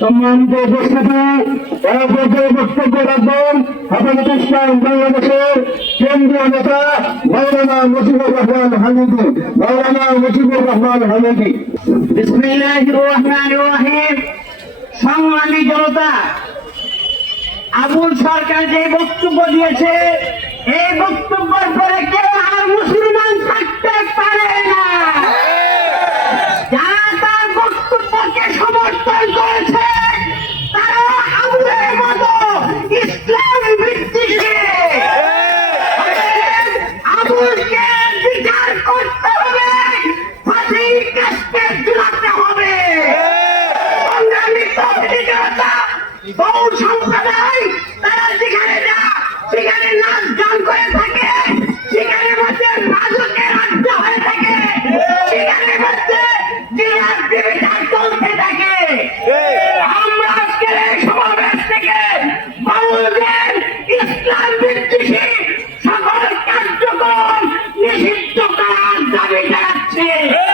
সম্মানিত উপস্থিতি বক্তব্য রাখবেন হেফাজত ইসলাম বাংলাদেশের কেন্দ্রীয় নেতা মাওলানা মুজিবুর রহমান হামিদি। মাওলানা মুজিবুর রহমান হামিদি। বিসমিল্লাহির রহমানির রহিম। সংগ্রামী জনতা, আবুল সরকার যে বক্তব্য দিয়েছে, এই বক্তব্যের পরে কেউ আর মুসলমান থাকতে পারে না। যারা তার বক্তব্যকে সমর্থন করেছে তারা আবুলের মতো ইসলাম বিদ্বেষী। আবুলকে বিচার করতে হবে, ফাঁসির কাস্টে ঝুলাতে হবে। সংগ্রামী তৌহিদি জনতা, বহু সম্প্রদায় তারা যেখানে নাচ গান করে থাকে।